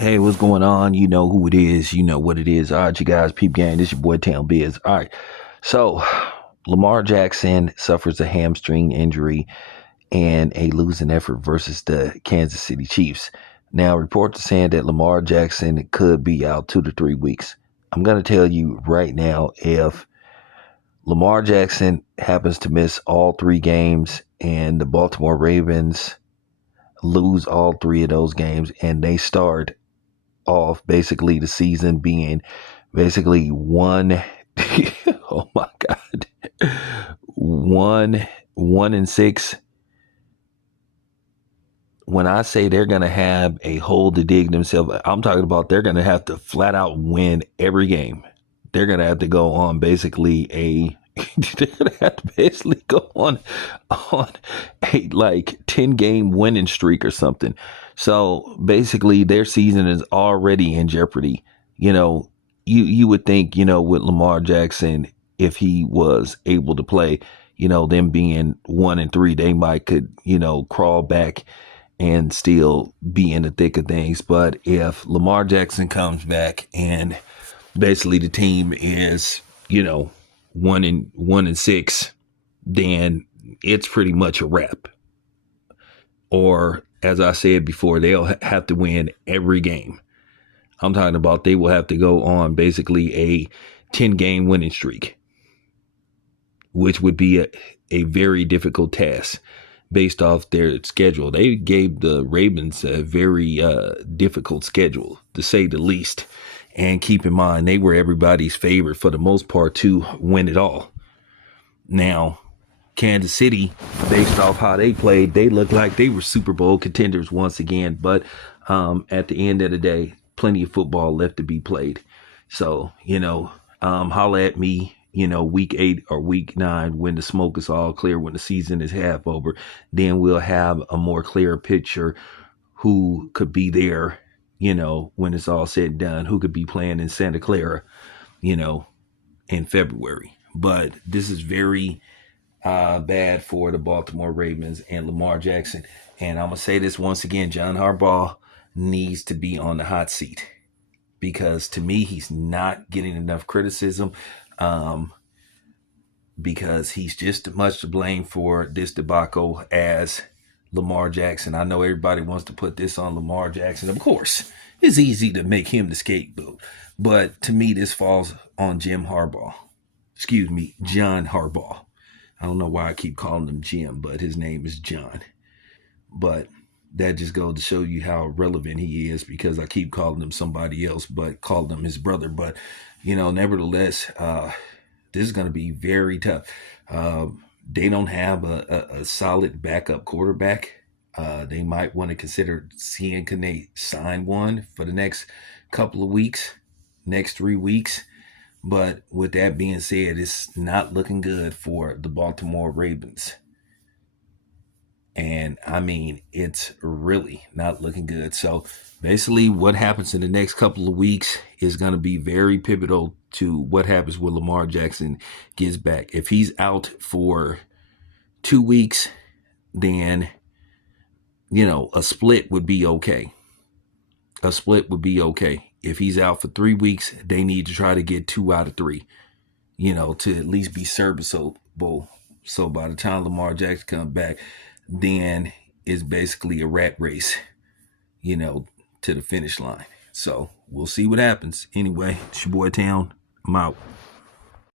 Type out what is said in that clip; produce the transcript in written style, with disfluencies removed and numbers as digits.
Hey, what's going on? You know who it is. You know what it is. All right, you guys, peep gang. This your boy Town Biz. All right. So, Lamar Jackson suffers a hamstring injury and a losing effort versus the Kansas City Chiefs. Now, reports are saying that Lamar Jackson could be out 2 to 3 weeks. I'm going to tell you right now, if Lamar Jackson happens to miss all 3 games and the Baltimore Ravens lose all 3 of those games and they start off basically the season being basically one oh my god, one and six. When I say they're gonna have a hole to dig themselves, I'm talking about they're gonna have to flat out win every game. They're gonna have to go on basically a they're gonna have to basically go on a like 10 game winning streak or something. So basically their season is already in jeopardy. You know, you would think, with Lamar Jackson, if he was able to play, them being 1 and 3, they might could, crawl back and still be in the thick of things. But if Lamar Jackson comes back and basically the team is, 1-6, then it's pretty much a wrap. Or as I said before, they'll have to win every game. I'm talking about they will have to go on basically a 10 game winning streak, which would be a very difficult task based off their schedule. They gave the Ravens a very difficult schedule, to say the least. And keep in mind, they were everybody's favorite for the most part to win it all. Now, Kansas City, based off how they played, they looked like they were Super Bowl contenders once again. But at the end of the day, plenty of football left to be played. So, holla at me, week 8 or week 9, when the smoke is all clear, when the season is half over, then we'll have a more clear picture who could be there, when it's all said and done, who could be playing in Santa Clara, in February. But this is very bad for the Baltimore Ravens and Lamar Jackson. And I'm going to say this once again, John Harbaugh needs to be on the hot seat, because to me, he's not getting enough criticism, because he's just as much to blame for this debacle as Lamar Jackson. I know everybody wants to put this on Lamar Jackson. Of course, it's easy to make him the scapegoat. But to me, this falls on John Harbaugh. I don't know why I keep calling him Jim, but his name is John. But that just goes to show you how relevant he is, because I keep calling him somebody else, but called him his brother. But, nevertheless, this is going to be very tough. They don't have a solid backup quarterback. They might want to consider seeing can they sign one for the next couple of weeks, next 3 weeks. But with that being said, it's not looking good for the Baltimore Ravens. And I mean, it's really not looking good. So basically, what happens in the next couple of weeks is going to be very pivotal to what happens when Lamar Jackson gets back. If he's out for 2 weeks, then, a split would be okay. A split would be okay. If he's out for 3 weeks, they need to try to get 2 out of 3, to at least be serviceable. So by the time Lamar Jackson comes back, then it's basically a rat race, to the finish line. So we'll see what happens. Anyway, it's your boy Town. I'm out.